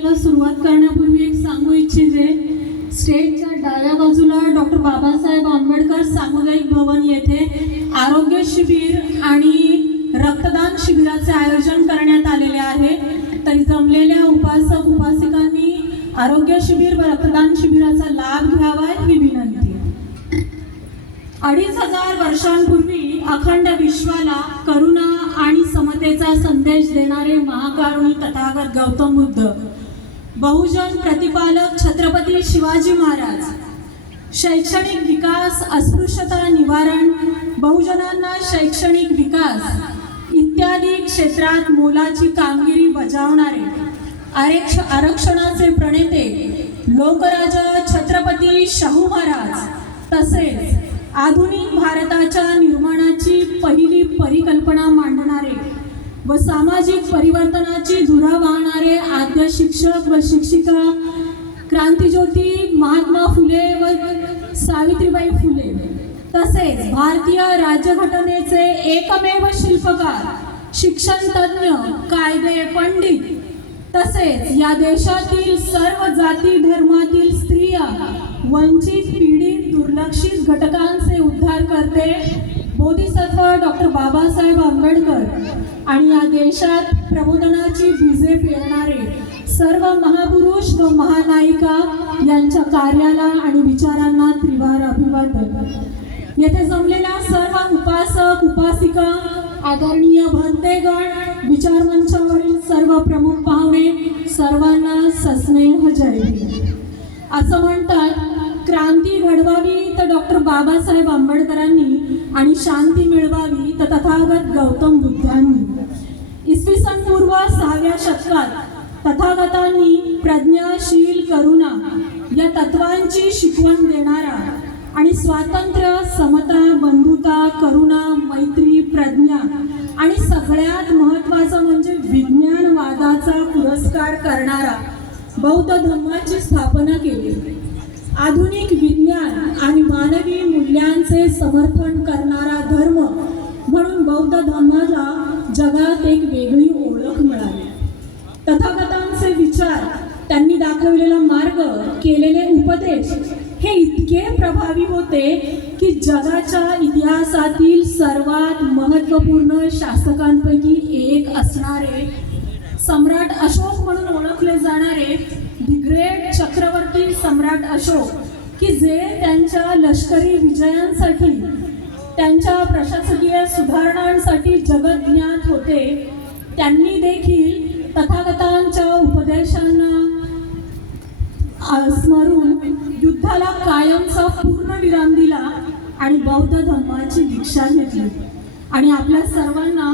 बोलणीला सुरुवात करण्यापूर्वी एक सांगू इच्छिते. स्टेजच्या डाव्या बाजूला डॉक्टर बाबासाहेब आंबेडकर सामुदायिक भवन येथे आरोग्य शिबिर आणि रक्तदान शिबिराचे आयोजन करण्यात आलेले आहे. तरी जमलेल्या उपासक उपासिकांनी आरोग्य शिबिर व रक्तदान शिबिराचा लाभ घ्यावा ही विनंती. 2500 वर्षांपूर्वी अखंड विश्वाला करुणा आणि समतेचा संदेश देणारे महाकारुणी तथागत गौतम बुद्ध, बहुजन प्रतिपालक छत्रपती शिवाजी महाराज, शैक्षणिक विकास, अस्पृश्यता निवारण, बहुजनांना शैक्षणिक विकास इत्यादी क्षेत्रात मोलाची कामगिरी बजावणारे आरक्षणाचे प्रणेते लोकराजा छत्रपती शाहू महाराज तसेच आधुनिक भारताच्या निर्माणाची पहिली परिकल्पना मांडणारे व सामाजिक परिवर्तनाची धुरा वाहणारे आद्य शिक्षक व शिक्षिका क्रांतिज्योती महात्मा फुले व सावित्रीबाई फुले तसेच भारतीय राज्यघटनेचे एकमेव शिल्पकार, शिक्षण तज्ञ, कायदे पंडित तसेच या देशातील सर्व जाती धर्मातील स्त्रिया, वंचित, पीडित, दुर्लक्षित घटकांचे उद्धार करते बोधिसत्व डॉक्टर बाबासाहेब आंबेडकर आणि या देशात प्रबोधनाची बीजे पेरणारे सर्व महापुरुष व महानायिका यांच्या कार्याला आणि विचारांना त्रिवार अभिवादन. येथे जमलेल्या सर्व उपासक उपासिका, आदरणीय भंतेगण, विचारमंचावरील सर्व प्रमुख पाहुणे सर्वांना सस्नेह जय भीम. असं म्हणतात, क्रांती घडवावी तर डॉक्टर बाबासाहेब आंबेडकरांनी आणि शांती मिळवावी तर तथागत गौतम बुद्धांनी. इसवी सन पूर्व 6व्या शतकात तथागतांनी प्रज्ञाशील करुणा या तत्वांची शिकवण देणारा आणि स्वातंत्र्य, समता, बंधुता, करुणा, मैत्री, प्रज्ञा आणि सगळ्यात महत्त्वाचं म्हणजे विज्ञानवादाचा पुरस्कार करणारा बौद्ध धर्माची स्थापना केली. आधुनिक विज्ञान आणि मानवी मूल्यांचे समर्थन करणारा धर्म म्हणून बौद्ध धर्माला जगात एक वेगळी ओळख मिळाली. तथागतांचे विचार, त्यांनी दाखवलेला मार्ग, केलेले उपदेश हे इतके प्रभावी होते की जगाच्या इतिहासातील सर्वात महत्त्वपूर्ण शासकांपैकी एक असणारे सम्राट अशोक म्हणून ओळखले जाणारे दी ग्रेट चक्रवर्ती सम्राट अशोक, की जे त्यांच्या लष्करी विजयांसाठी, त्यांच्या प्रशासकीय सुधारणांसाठी जगज्ञात होते, त्यांनी देखील तथागतांच्या उपदेशांना स्मरून युद्धाला कायमचा पूर्ण विराम दिला आणि बौद्ध धर्माची दीक्षा घेतली. आणि आपल्या सर्वांना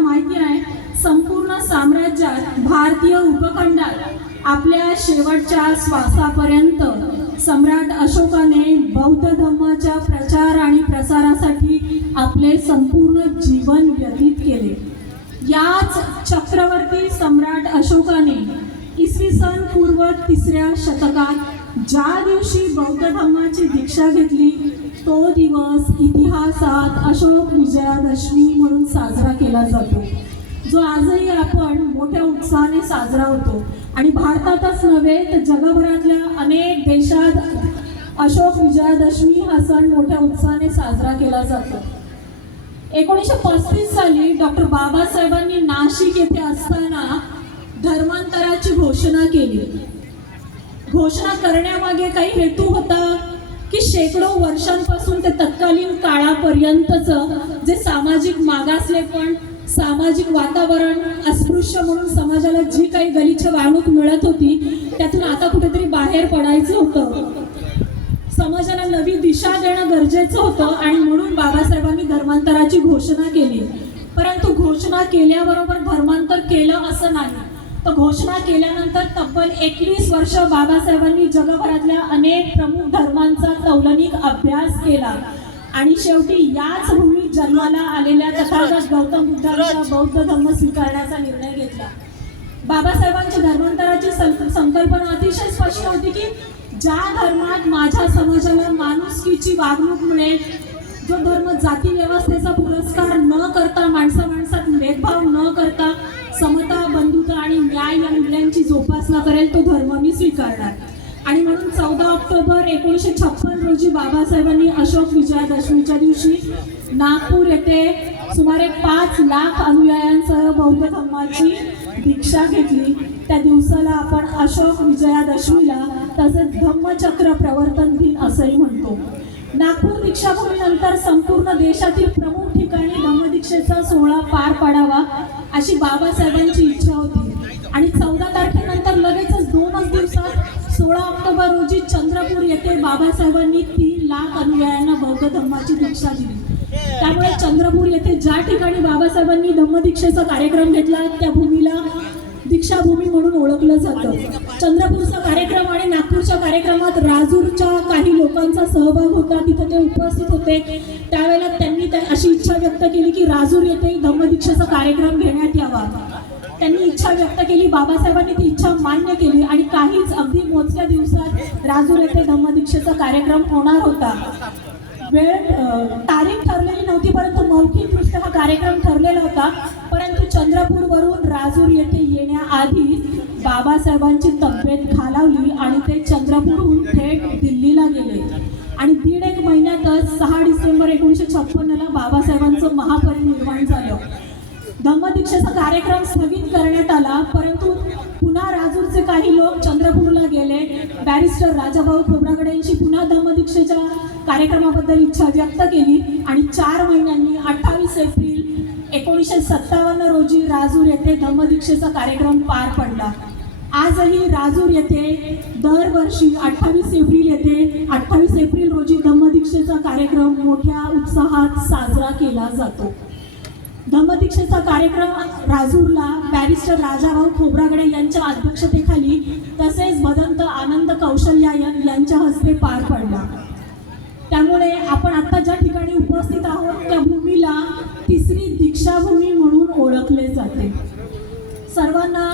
माहिती आहे, संपूर्ण साम्राज्यात, भारतीय उपखंडात आपल्या शेवटच्या श्वासापर्यंत सम्राट अशोकाने बौद्ध धर्माच्या प्रचार आणि प्रसारासाठी आपले संपूर्ण जीवन व्यतीत केले. याच चक्रवर्ती सम्राट अशोकाने इसवी सन पूर्व 3ऱ्या शतकात ज्या दिवशी बौद्ध धर्माची दीक्षा घेतली तो दिवस इतिहासात अशोक विजयादशमी म्हणून साजरा केला जातो, जो आजही आपण मोठ्या उत्साहाने साजरा होतो. आणि भारतातच नव्हे तर जगभरातल्या अनेक देशात अशोक विजयादशमी हा सण मोठ्या उत्साहाने साजरा केला जातो. 1935 साली डॉक्टर बाबासाहेबांनी नाशिक येथे असताना धर्मांतराची घोषणा केली. घोषणा करण्यामागे काही हेतू होता की शेकडो वर्षांपासून ते तत्कालीन काळापर्यंतचं जे सामाजिक मागासलेपण, सामाजिक वातावरण, अस्पृश्य म्हणून समाजाला जी काही गलिच्छ वागणूक मिळत होती त्यातून आता कुठेतरी बाहेर पडायचं होतं. समाजाला नवी दिशा देणं गरजेचं होतं आणि म्हणून बाबासाहेबांनी धर्मांतराची घोषणा केली. परंतु घोषणा केल्याबरोबर धर्मांतर केलं असं नाही, तर घोषणा केल्यानंतर तब्बल 21 वर्ष बाबासाहेबांनी जगभरातल्या अनेक प्रमुख धर्मांचा तौलनिक अभ्यास केला आणि शेवटी याच भूमीत जन्माला आलेल्या तथागत गौतम बुद्धांचा बौद्ध धर्म स्वीकारण्याचा निर्णय घेतला. बाबासाहेबांची धर्मांतराची संकल्पना अतिशय स्पष्ट होती की ज्या धर्मात माझ्या समाजाला माणुसकीची वागणूक मिळेल, जो धर्म जाती व्यवस्थेचा पुरस्कार न करता, माणसा माणसात भेदभाव न करता समता, बंधुता आणि न्याय या मूल्यांची जोपासना करेल तो धर्म मी स्वीकारणार. आणि म्हणून 14 ऑक्टोबर 1956 रोजी बाबासाहेबांनी अशोक विजयादशमीच्या दिवशी नागपूर येथे सुमारे 5 लाख अनुयायांसह बौद्ध धर्माची दीक्षा घेतली. त्या दिवसाला आपण अशोक विजयादशमीला तसेच धम्मचक्र प्रवर्तन दिन असंही म्हणतो. नागपूर दीक्षाभूमीनंतर संपूर्ण देशातील प्रमुख ठिकाणी धम्मदीक्षेचा सोहळा पार पाडावा अशी बाबासाहेबांची इच्छा होती. आणि 14 तारखेनंतर लगेचच 2च दिवसात 16 ऑक्टोबर रोजी चंद्रपूर येथे बाबासाहेबांनी 3 लाख अनुयायांना बौद्ध धर्माची दीक्षा दिली. त्यामुळे चंद्रपूर येथे ज्या ठिकाणी बाबासाहेबांनी धम्मदीक्षेचा कार्यक्रम घेतला त्या भूमीला दीक्षाभूमी म्हणून ओळखलं जातं. चंद्रपूरचा कार्यक्रम आणि नागपूरच्या कार्यक्रमात राजूरच्या काही लोकांचा सहभाग होता. तिथे ते उपस्थित होते. त्यावेळेला त्यांनी अशी इच्छा व्यक्त केली की राजूर येथे धम्मदीक्षेचा कार्यक्रम घेण्यात यावा. त्यांनी इच्छा व्यक्त केली. बाबासाहेबांनी ती इच्छा मान्य केली आणि काहीच अगदी मोजक्या दिवसात राजूर येथे धम्मदीक्षेचा कार्यक्रम होणार होता. तारीख ठरलेली नव्हती, परंतु मौखिकदृष्ट्या हा कार्यक्रम ठरलेला होता. परंतु चंद्रपूरवरून राजूर येथे येण्याआधी बाबासाहेबांची तब्येत खालावली आणि ते चंद्रपूरहून थेट दिल्लीला गेले. आणि 1.5 महिन्यातच 6 डिसेंबर 1956 बाबासाहेबांचं महापरिनिर्वाण झालं. धम्मदीक्षेचा कार्यक्रम स्थगित करण्यात आला, परंतु पुन्हा राजूरचे काही लोक चंद्रपूरला गेले. बॅरिस्टर राजाभाऊ खोब्रागडे यांची पुन्हा धम्मदीक्षेच्या कार्यक्रमाबद्दल इच्छा व्यक्त केली आणि 4 महिन्यांनी 28 एप्रिल 1957 रोजी राजूर येथे धम्मदीक्षेचा कार्यक्रम पार पडला. आजही राजूर येथे दरवर्षी 28 एप्रिल रोजी धम्मदीक्षेचा कार्यक्रम मोठ्या उत्साहात साजरा केला जातो. धम्मदीक्षेचा कार्यक्रम राजूरला बॅरिस्टर राजाभाऊ खोब्रागडे यांच्या अध्यक्षतेखाली तसेच भदंत आनंद कौशल्या यांच्या हस्ते पार पडला. त्यामुळे आपण आता ज्या ठिकाणी उपस्थित आहोत त्या भूमीला 3री दीक्षाभूमी म्हणून ओळखले जाते. सर्वांना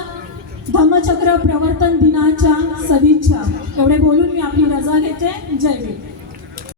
धम्मचक्र प्रवर्तन दिनाच्या सदिच्छा. एवढे बोलून मी आपली रजा घेते. जय भीम.